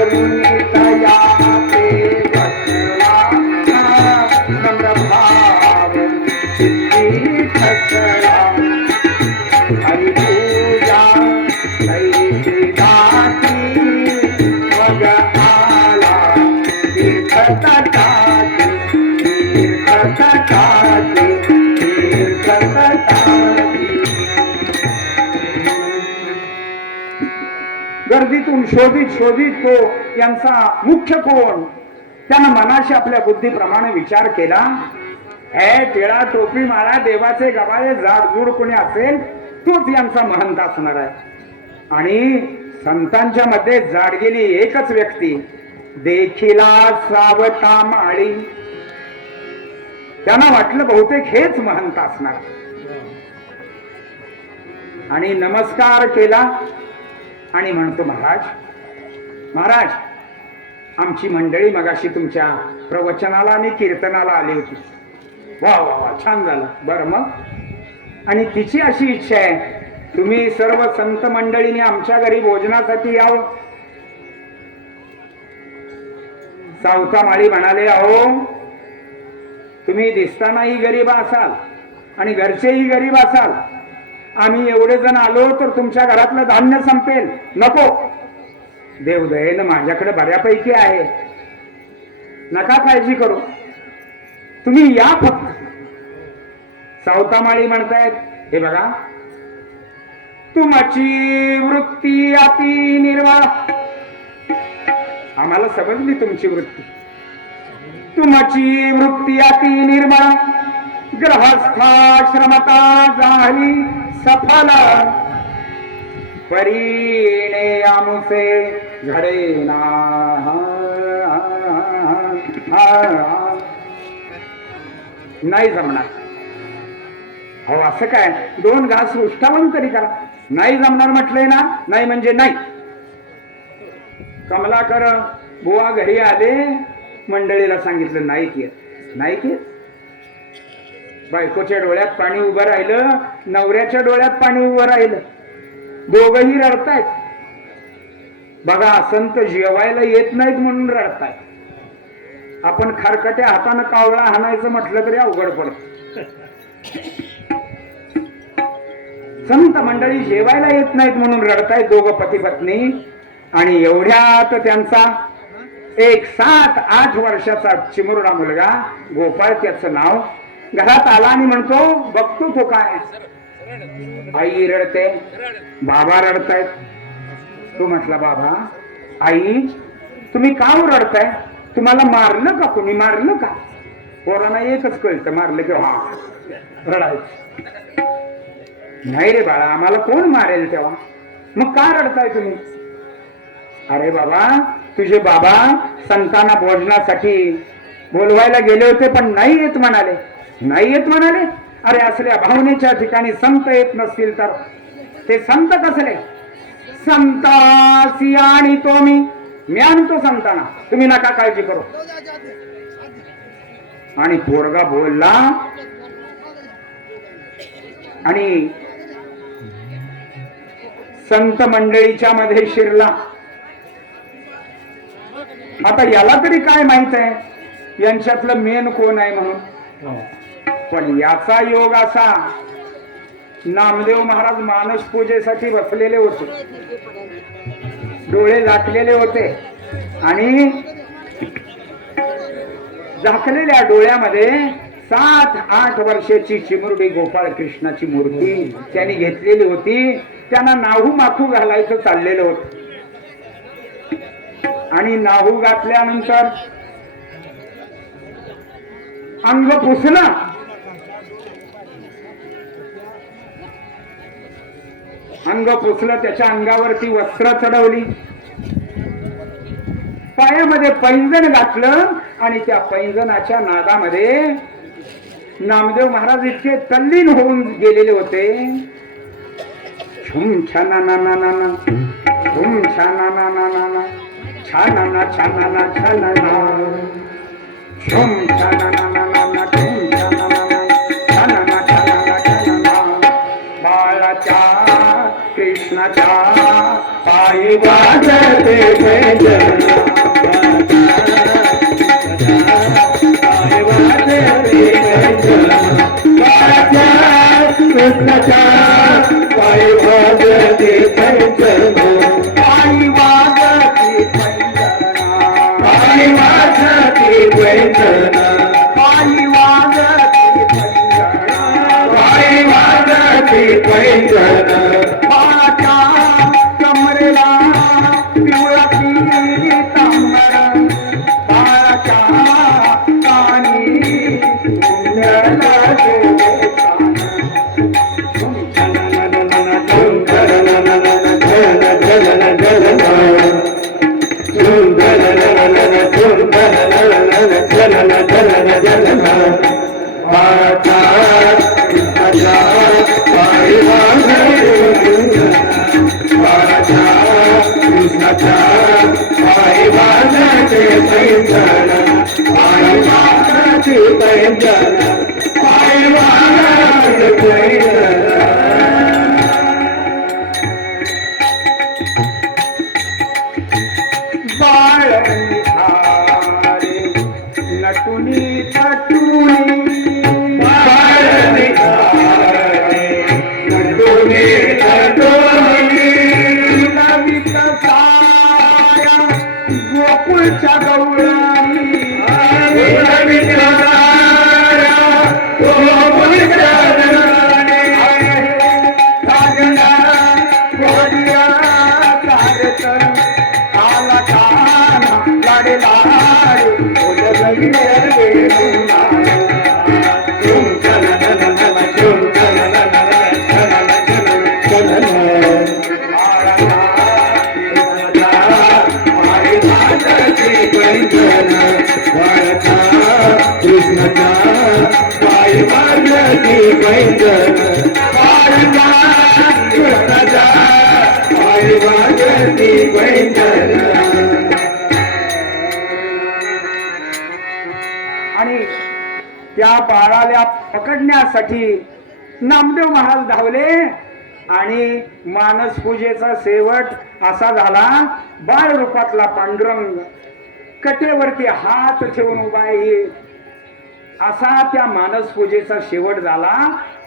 करुणी दया ते नम्रभाव चित्ती ठसला हरी पूजा कैसी दाती मग आला तीर्थताची तीर्थताची तीर्थताची गर्दीतून शोधित शोधित तो यांचा मुख्य कोण त्यानं मनाशी आपल्या बुद्धीप्रमाणे विचार केला हे टिळा टोपी माळा देवाचे गवाळे जाडजूड कोणी असेल तोच यांचा महंत असणार आहे आणि संतांच्या मध्ये जाड गेली एकच व्यक्ती देखिला सावता माळी त्यांना वाटलं बहुतेक हेच महंत असणार आणि नमस्कार केला आणि म्हणतो महाराज महाराज आमची मंडळी मगाशी तुमच्या प्रवचनाला आणि कीर्तनाला आली होती वा वा वा छान झालं बरं मग आणि तिची अशी इच्छा आहे तुम्ही सर्व संत मंडळीने आमच्या घरी भोजनासाठी यावं सावता माळी म्हणाले अहो तुम्ही दिसतानाही गरीब असाल आणि घरचेही गरीब असाल आम्ही एवढे जण आलो तर तुमच्या घरातलं धान्य संपेल नको देवदयेनं माझ्याकडे बऱ्यापैकी आहे नका काळजी करू तुम्ही या फक्त सावतामाळी म्हणतायत हे बघा तुमची वृत्ती अति निर्मळ आम्हाला समजली तुमची वृत्ती तुमची वृत्ती अति निर्मळ ग्रहस्थाश्रमता झाली सफल परीने आमुसे घडेना नाही जमणार हो असं काय दोन घास उष्टावून तरी करा नाही जमणार म्हटलंय ना नाही म्हणजे नाही कमलाकर बुवा घरी आले मंडळीला सांगितलं नाही केत नाही केत बायकोच्या डोळ्यात पाणी उभं राहिलं नवऱ्याच्या डोळ्यात पाणी उभं राहिलं दोघही रडतायत बघा संत जेवायला येत नाहीत म्हणून रडतायत आपण खारकट्या हातानं कावळा हाणायचं म्हटलं तरी अवघड पडत संत मंडळी जेवायला येत नाहीत म्हणून रडतायत दोघं पती पत्नी आणि एवढ्यात त्यांचा एक 7-8 वर्षाचा चिमुरडा मुलगा गोपाळ त्याचं नाव घरात आला आणि म्हणतो बघतो तो काय आई रडते बाबा रडतायत तो म्हटला बाबा आई तुम्ही का रडताय तुम्हाला मारलं का कोणी मारलं का पोरांना एकच कळतं मारलं की हा रडायचं नाही रे बाळा आम्हाला कोण मारेल तेव्हा मग का रडताय तुम्ही अरे बाबा तुझे बाबा संतांना भोजनासाठी बोलवायला गेले होते पण नाही येत म्हणाले नाही येत म्हणाले अरे असल्या भावनेच्या ठिकाणी संत येत नसतील तर ते संत कसले संतासी आणि तो मी आणतो संतांना तुम्ही नका काळजी करू आणि पोरगा बोलला आणि संत मंडळीच्या मध्ये शिरला आता याला तरी काय माहित आहे यांच्यातलं मेन कोण आहे म्हणून पण याचा योग असा नामदेव महाराज मानस पूजेसाठी बसलेले होते डोळे झाकलेले होते आणि झाकलेल्या डोळ्यामध्ये 7-8 वर्षाची चिमुरडी गोपाळ कृष्णाची मूर्ती त्यांनी घेतलेली होती त्यांना नाहू माखू घालायचं चाललेलं होतं आणि नाहू घातल्यानंतर अंग पुसलं अंग पुसलं त्याच्या अंगावरती वस्त्र चढवली पायामध्ये पैंजण घातलं आणि त्या पैंजणाच्या नादामध्ये नामदेव महाराज इतके तल्लीन होऊन गेलेले होते छुम छाना छुम छाना छाना छाना छाना छुम छाना छुम छाना छाना बाळाच्या कृष्णाच्या पायी वाजते पैंजण गोकुळच्या गौराई आणि त्या बाळाला पकडण्यासाठी नामदेव महाराज धावले आणि मानस पूजेचा शेवट असा झाला. बाळ रूपातला पांडुरंग कटेवरती हात ठेवून उभा आहे असा त्या मानस पूजेचा शेवट झाला.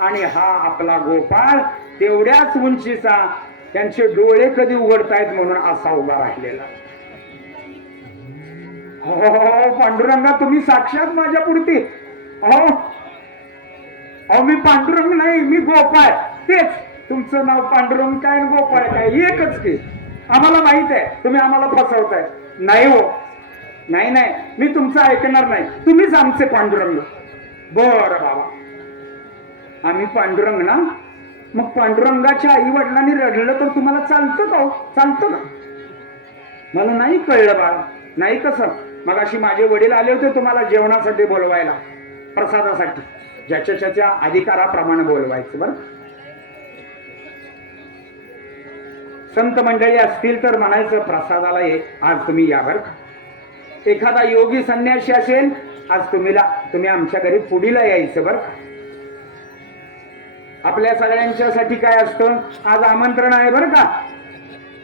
आणि हा आपला गोपाळ तेवढ्याच उंचीचा, त्यांचे डोळे कधी उघडतायत म्हणून असा उभा राहिलेला. हो पांडुरंगा, तुम्ही साक्षात माझ्या पुरती. अहो मी पांडुरंग नाही, मी गोपाळ. तेच तुमचं नाव पांडुरंग काय गोपाळ काय एकच की. आम्हाला माहित आहे तुम्ही आम्हाला फसवताय. नाही हो, नाही नाही, मी तुमचं ऐकणार नाही. तुम्हीच आमचे पांडुरंग. बर बाबा, आम्ही पांडुरंग ना. मग पांडुरंगाच्या आई वडिलांनी रडलं तर तुम्हाला चालतं का? चालतं का? मला नाही कळलं बाळ. नाही कसं? मग अशी माझे वडील आले होते तुम्हाला जेवणासाठी बोलवायला, प्रसादासाठी. ज्याच्या त्याच्या अधिकाराप्रमाणे बोलवायचं. बरं, संत मंडळी असतील तर म्हणायचं प्रसादाला आज तुम्ही या. बरं, एखादा योगी संन्यासी असेल आज तुम्ही आमच्या घरी पुढीला यायचं. बरं, आपल्या सगळ्यांच्यासाठी काय असतं, आज आमंत्रण आहे बरं का.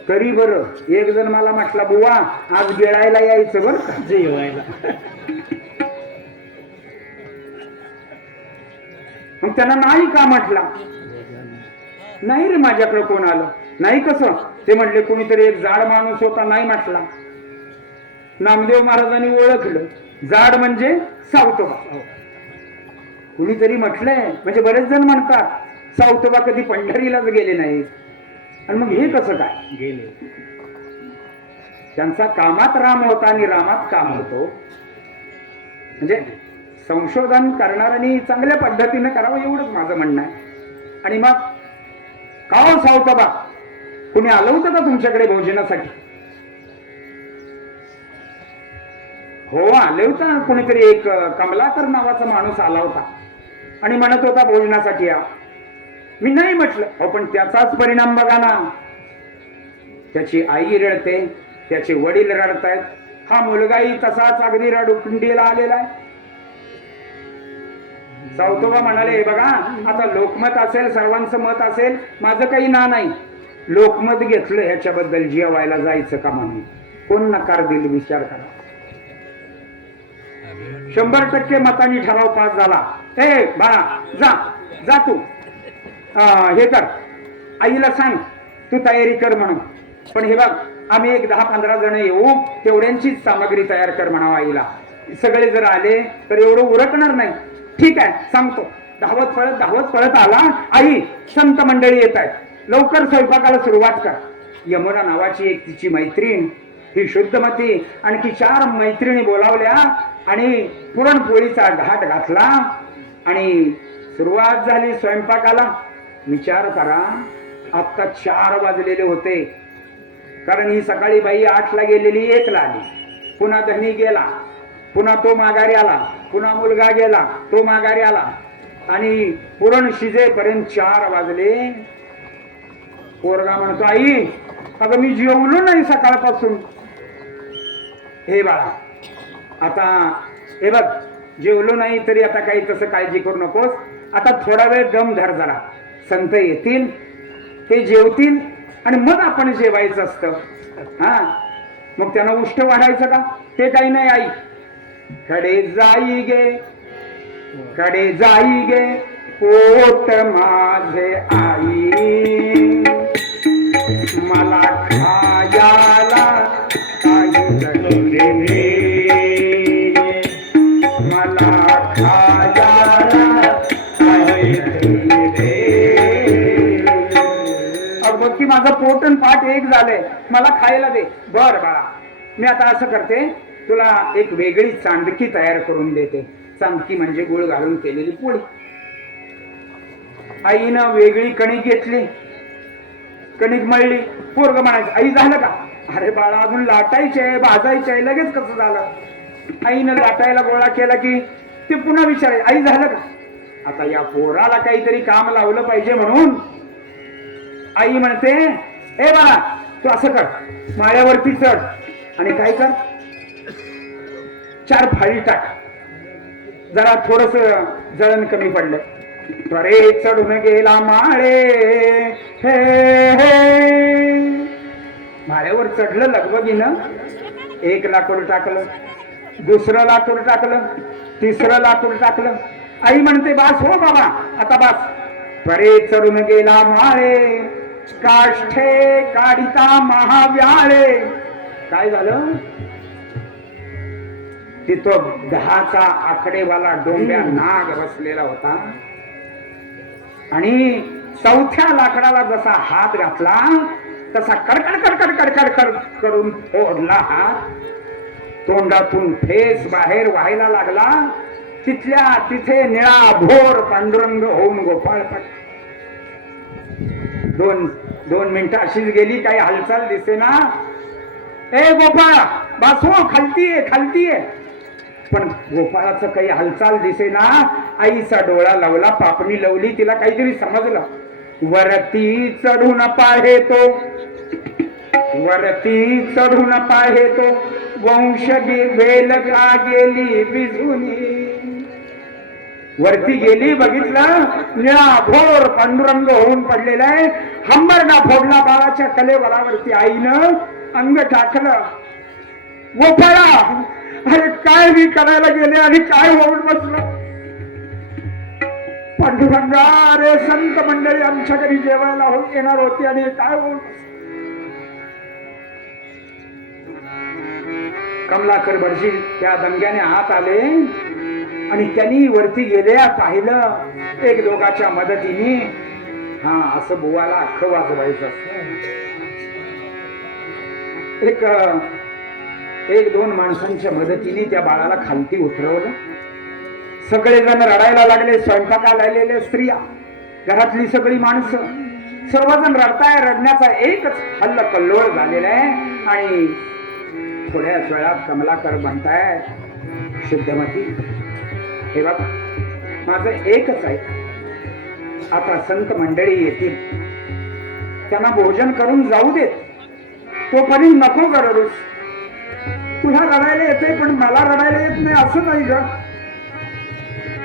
तरी बरं एक जण मला म्हटला, बुवा आज गिळायला यायचं बरं का, जेवायला. मग त्यांना नाही का म्हटला? नाही रे, माझ्याकडे कोण आलं नाही. कसं? ते म्हटले कोणीतरी एक जाड माणूस होता, नाही म्हटला. नामदेव महाराजांनी ओळखलं, जाड म्हणजे सावतोबा. कुणीतरी म्हटलंय, म्हणजे बरेच जण म्हणतात सावतोबा कधी पंढरीलाच गेले नाही. आणि मग हे कसं काय गेले? त्यांचा कामात राम होता आणि रामात काम होतो. म्हणजे संशोधन करणाऱ्यांनी चांगल्या पद्धतीने करावं एवढंच माझं म्हणणं आहे. आणि मग का हो सावतोबा, कुणी आलं होतं का तुमच्याकडे भोजनासाठी? हो आले होता, कुणीतरी एक कमलाकर नावाचा माणूस आला होता आणि म्हणत होता भोजनासाठी या. मी नाही म्हटलं. हो पण त्याचाच परिणाम बघा ना. त्याची आई रडते, त्याचे वडील रडतायत, हा मुलगाही तसाच अगदी रडकुंडीला आलेला आहे. सावतोबा म्हणाले, हे बघा आता लोकमत असेल, सर्वांचं मत असेल, माझं काही ना नाही. लोकमत घेतलं ह्याच्याबद्दल जेवायला जायचं का म्हणून, कोण नकार दिल विचार करा. 100% मतांनी ठराव पास झाला. ए बाळा जा जा, तू हे कर, आईला सांग तू तयारी कर म्हणून. पण हे बघ आम्ही एक 10-15 जण येऊ, तेवढ्यांचीच सामग्री तयार कर म्हणावं आईला. सगळे जर आले तर एवढं उरकणार नाही. ठीक आहे सांगतो. धावत पळत आला. आई संत मंडळी येत आहेत, लवकर स्वयंपाकाला सुरुवात कर. यमुना नावाची एक तिची मैत्रीण, ही शुद्धमती, आणखी 4 मैत्रिणी बोलावल्या आणि पुरणपोळीचा घाट घातला आणि सुरुवात झाली स्वयंपाकाला. विचार करा, आता 4 वाजलेले होते, कारण ही सकाळी बाई 8 ला गेलेली, 1 ला आली. पुन्हा धनी गेला, पुन्हा तो माघारी आला, पुन्हा मुलगा गेला, तो माघारी आला आणि पुरण शिजेपर्यंत 4 वाजले. पोरगा म्हणतो, आई अगं मी जेवलो नाही सकाळपासून. हे बाळा, आता हे बघ, जेवलो नाही तरी आता काही तसं काळजी करू नकोस. आता थोडा वेळ दम धर जरा, संत येतील, ते जेवतील आणि मग आपण जेवायचं असतं. हा, मग त्यांना उष्ट वाढायचं का? ते काही नाही. आई कडे जाई गे, कडे जाई गे पोट माझे आई, मला खायाला काही दे, मला खायाला काही दे. बघ की माझं पोट आणि पाठ एक झालंय, मला खायला दे. बर बाळा, मी आता असं करते, तुला एक वेगळी चांदकी तयार करून देते. चांदकी म्हणजे गुळ घालून केलेली पोळी. आईनं वेगळी कणिक घेतली, कणिक मळली. पोरग म्हणायचं, आई झालं का? अरे बाळा अजून लाटायचे, भाजायचे, लगेच कसं झालं? आईनं लाटायला गोळा केला की ते पुन्हा विचारायचं, आई झालं का? आता या पोराला काहीतरी काम लावलं पाहिजे म्हणून आई म्हणते, ए बाळा तू असं कर, माळ्यावरती चढ आणि काय कर, 4 फाळी टाक. जरा थोडस जळण कमी पडलं. त्वरे चढून गेला माळे, हे हे. माळ्यावर चढलं लगबगीनं. 1 लाकूड टाकलं, 2रं लाकूड टाकलं, 3रं लाकूड टाकलं. आई म्हणते, बास हो बाबा, आता बास. त्वरे चढून गेला माळे, काष्ठे काढिता महाव्याळे. काय झालं? तिथं 10चा आकडेवाला डोंब्या नाग बसलेला होता आणि 4थ्या लाकडाला जसा हात घातला तसा कडकड कडकड कडकड कड करून फोडला हात. तोंडातून फेस बाहेर व्हायला लागला. तिथल्या तिथे निळा भोर पांडुरंग होऊन गोपाळ पट. 2 मिनिटं अशीच गेली, काही हालचाल दिसेना. ए गोपाळ बासो, खालती ये, खालती ये. पण गोपाळाचं काही हालचाल दिसेना. आईचा डोळा लावला, पापणी लावली, तिला काहीतरी समजलं. वरती चढून पाहेतो, वरती चढून पाहेतो, वंश वेल का गेली बिझुनी. वरती गेली, बघितलं निळा भोर पांडुरंग होऊन पडलेला आहे. हंबरडा फोडला बाळाच्या कलेवरावरती. आईनं अंग टाकलं. गोपाळा, अरे काय मी करायला गेले आणि काय होऊन बसलं? पांडुरंगा, अरे संत मंडळी आमच्या घरी जेवायला येणार होती आणि काय होऊन बसलं? कमलाकर भटजी त्या दंग्याने आत आले आणि त्यांनी वरती गेल्या पाहिलं. 1-2च्या मदतीने. हा, असं बुवाला अख्खं वाजवायचं असतं. 1-2 माणसांच्या मदतीने त्या बाळाला खालती उतरवलं. सगळेजण रडायला लागले. स्वयंपाकाला आलेल्या स्त्रिया, घरातली सगळी माणसं, सर्वजण रडताय. रडण्याचा एकच हल्ल कल्लोळ झालेला आहे. आणि थोड्याच वेळात कमलाकर म्हणताय, शुद्धमती हे बघ, माझं एकच आहे, आता संत मंडळी येतील, त्यांना भोजन करून जाऊ देत, तोपर्यंत नको रडूस. तुला रडायला येते पण मला रडायला येत नाही असं नाही ग.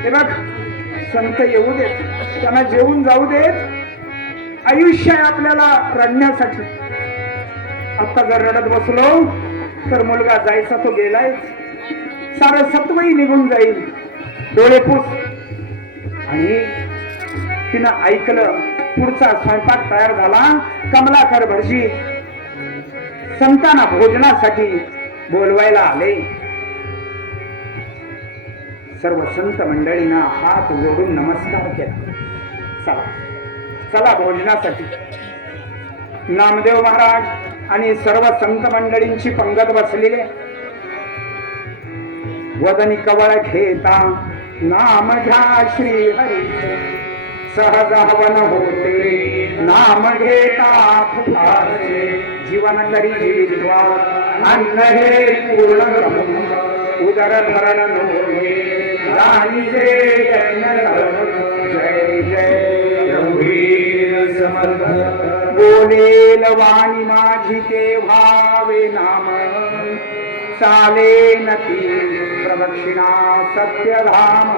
हे बघ, संत येऊ देत, त्यांना जेवून जाऊ देत. आयुष्य आहे आपल्याला रडण्यासाठी. आता जर रडत बसलो तर मुलगा जायचा तो गेलाय, सारं सत्वही निघून जाईल. डोळे पुस. आणि तिनं ऐकलं. पुढचा स्वयंपाक तयार झाला. कमलाकर भटजी संतांना भोजनासाठी बोलवायला आले. सर्व संत मंडळींना हात जोडून नमस्कार केला. चला चला भोजनासाठी. नामदेव महाराज आणि सर्व संत मंडळींची पंगत बसलेली. वदनी कवळ घेता नाम घ्या श्री हरी, सहज हवन होते नाम घेता फुटाचे. जीवनंदरी जीवित्वा अन्न हे पूर्ण उदर धरण नोहे राणी जय जय जय रघुवीर समर्थ बोलेल वाणी माझी ते भावे नाम चाले नती प्रदक्षिणा सत्यधाम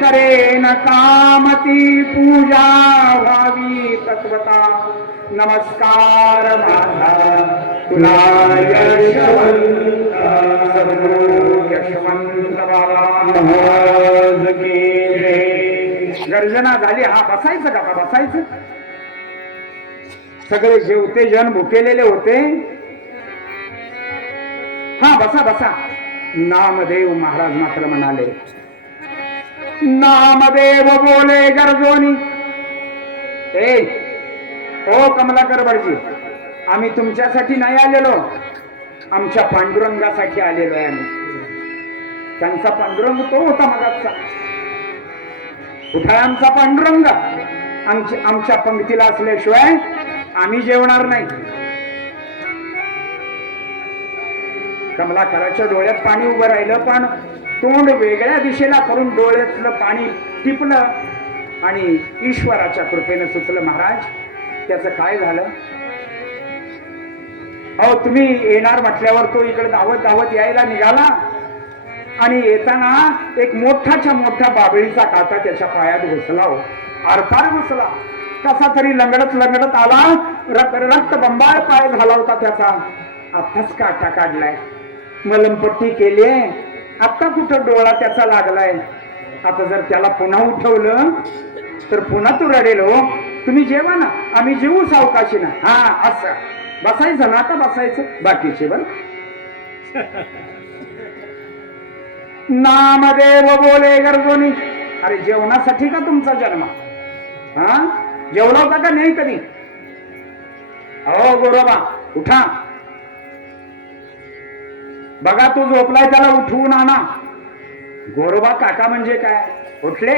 करेन कामती पूजा व्हावी तत्वता नमस्कार माझा तुला यशवंत सद्गुरु यशवंत बाबा महाराज की जय. गर्जना झाली. हा बसायचं का? बसायचं. सगळे जेवते जन भुकेलेले होते. हा बसा बसा. नामदेव महाराज मात्र म्हणाले, नामदेव बोले गरजोनी. ओ कमलाकर बडजी, आम्ही तुमच्यासाठी नाही आलेलो, आमच्या पांडुरंगासाठी आलेलो आहे आम्ही. त्यांचा पांडुरंग तो होता मगाचा. कुठे आमचा पांडुरंग? आमच्या पंक्तीला असल्याशिवाय आम्ही जेवणार नाही. कमलाकराच्या डोळ्यात पाणी उभं राहिलं, पण तोंड वेगळ्या दिशेला करून डोळ्यातलं पाणी टिपलं आणि ईश्वराच्या कृपेनं सुचलं. महाराज, त्याचं काय झालं? अहो, तुम्ही येणार म्हटल्यावर तो इकडे धावत धावत यायला निघाला आणि येताना एक मोठाच्या मोठा बाबळीचा काटा त्याच्या पायात घुसला. हो, आरपार घुसला. कसा तरी लंगडत लंगडत आला. रक्त बंबाळ पाय झाला होता त्याचा. आताच काटा काढलाय, मलमपट्टी केली, आता कुठं डोळा त्याचा लागलाय. आता जर त्याला पुन्हा उठवलं तर पुन्हा तू रडेल. हो, तुम्ही जेवा ना, आम्ही जेवू सावकाशी ना. हा, असं बसायचं ना. आता बसायचं बाकीचे बर. नामदेव बोले गरजोनी. अरे जेवणासाठी का तुमचा जन्म? हा, जेवला होता का नाही कधी? अहो गोरोबा, उठा. बघा, तो झोपलाय, त्याला उठवून आणा. गोरोबा काका म्हणजे काय? उठले,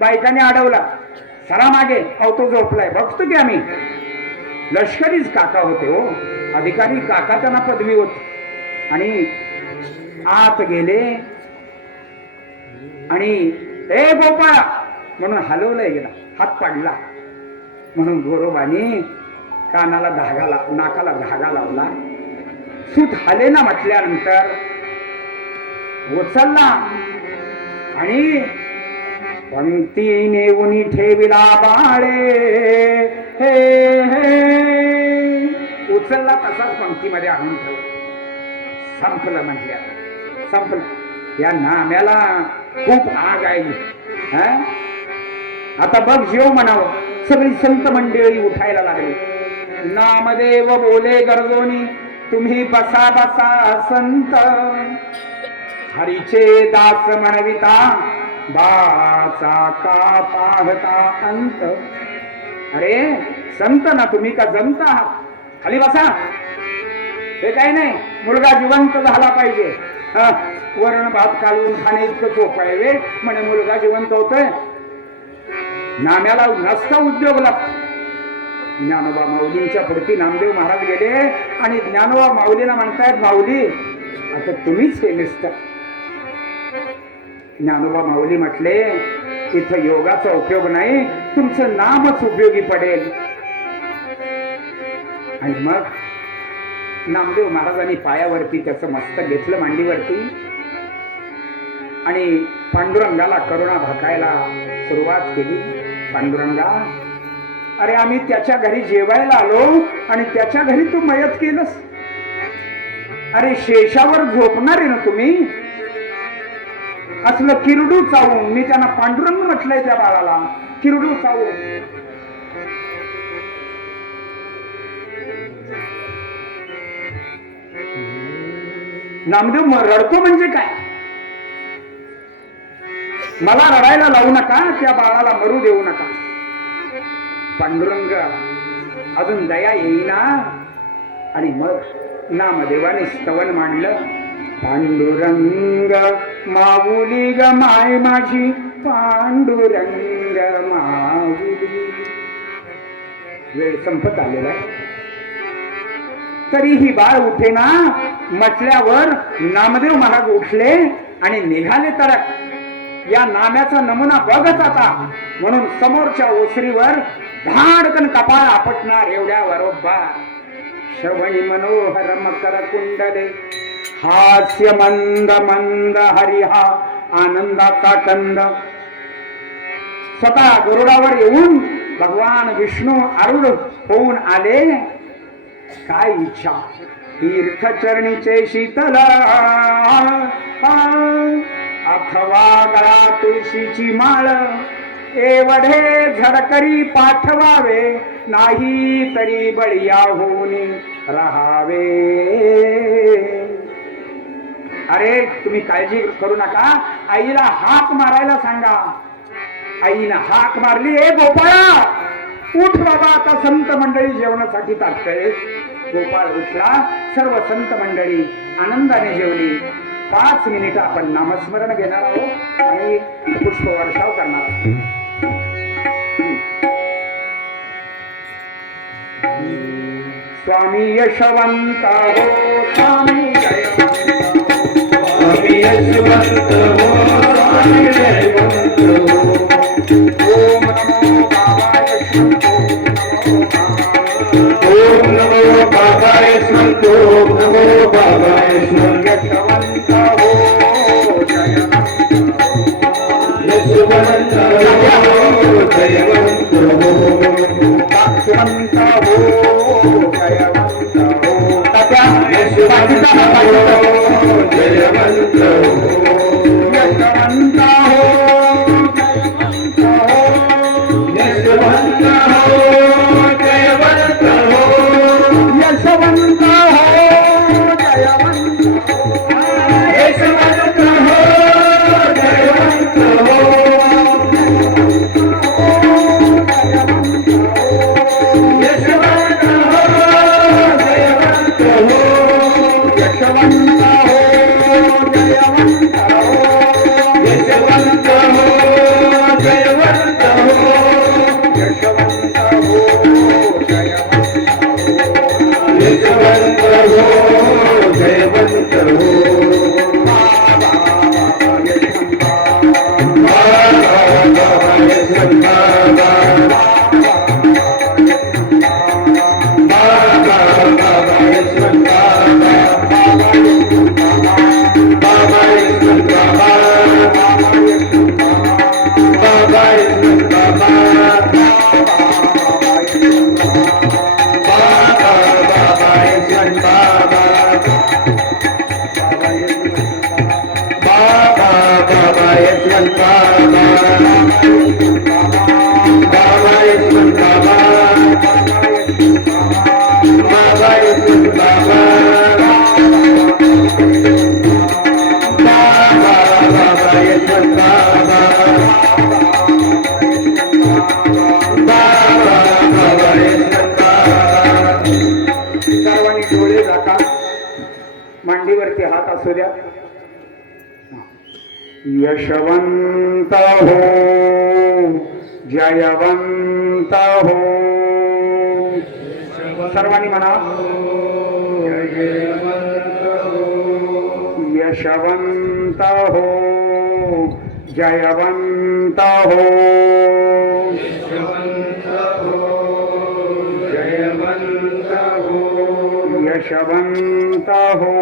बायकाने अडवला, सरा मागे. अहो, तो झोपलाय. बघतो की आम्ही. लष्करीच काका होते. हो, अधिकारी काका, त्यांना पदवी होती. आणि आत गेले आणि ए गोपाळा म्हणून हलवलंय गेला. हात पाडला म्हणून गोरोबाने कानाला धागा नाकाला धागा लावला. सूत हाले ना म्हटल्यानंतर उचलला आणि पंक्ती नेऊन ठेविला बाळे. हे हे उचलला तसाच पंक्तीमध्ये आणून ठेवला. संपलं म्हटल्या, संपलं. या नाम्याला खूप आग आहे. आता बघ, जेव म्हणावं. सगळी संत मंडळी उठायला लागली. नामदेव बोले गरजोनी, तुम्ही बसा बसा संत, हरीचे दास म्हणविता, बाचा का पाहता अंत. अरे संत ना तुम्ही, का जंत आहात? खाली बसा. हे काही नाही, मुलगा जिवंत झाला पाहिजे. वरण भात कालवून खाणे इतकं सोपं आहे वे? म्हणे मुलगा जिवंत होतोय. नाम्याला नसता उद्योग लागतो. ज्ञानोबा माऊलींच्या पुढती नामदेव महाराज गेले आणि ज्ञानोबा माऊलीला म्हणतायत, माऊली आता तुम्हीच हे निसता. ज्ञानोबा माऊली म्हटले, इथं योगाचा उपयोग नाही, तुमचं नामच उपयोगी पडेल. आणि मग नामदेव महाराजांनी पायावरती त्याचं मस्तक घेतलं, मांडीवरती, आणि पांडुरंगाला करुणा भाकायला सुरुवात केली. पांडुरंगा, अरे आम्ही त्याच्या घरी जेवायला आलो आणि त्याच्या घरी तू मयत केलंस. अरे शेषावर झोपणार आहे ना तुम्ही? असलं किरडू चावून, मी त्यांना पांडुरंग म्हटलंय त्या बाळाला, किरडू चावून. नामदेव रडतो म्हणजे काय? मला रडायला लावू नका, त्या बाळाला मरू देऊ नका. पांडुरंग अजून दया येईना. आणि मग नामदेवाने स्तवन मांडलं. पांडुरंग माऊली ग माय माझी, पांडुरंग माऊली. वेळ संपत आलेला आहे. तरीही बाळ उठेना. म्हटल्यावर नामदेव महाराज उठले आणि निघाले तडक. या नाम्याचा नमुना बघत आता, म्हणून समोरच्या ओसरीवर धाडकन कपाळ आपटणार एवढ्या बरोबर. श्रवणी मनोहर मकर कुंडले, हास्य मंद मंद हरिहा आनंदाचा कंद. स्वतः गरुडावर येऊन भगवान विष्णू आरूढ होऊन आले. काय इच्छा? तीर्थ चरणीचे शीतल, अथवा गळा तुळशीची माळ. एवढे झडकरी पाठवावे, नाही तरी बळीया होऊन राहावे. अरे तुम्ही काळजी करू नका, आईला हाक मारायला सांगा. आईनं हाक मारली, ए गोपाळा उठ बाबा, आता संत मंडळी जेवणासाठी ताटकळे. गोपाळ उठला. सर्व संत मंडळी आनंदाने जेवली. 5 मिनिटं आपण नामस्मरण घेणार आहोत आणि पुष्पवर्षाव करणार आहोत. स्वामी यशवंत हो, स्वामी जयवंत हो, स्वामी यशवंत हो, स्वामी जयवंत हो. ओम नमो बाबाय संतो, ओम नमो बाबाय संतो, नमो बाबाय संतो. यशवंत हो, जयवंत हो, यशवंत हो, जयवंत हो, भक्तिवंत हो, जयवंत हो. तात्या यशवंत हो, जयवंत हो, यशवंत हो, मांडीवरती हात असू द्या. यशवंत हो, जयवंत हो. सर्वांनी म्हणा, यशवंत हो, जयवंत हो, यशवंत हो,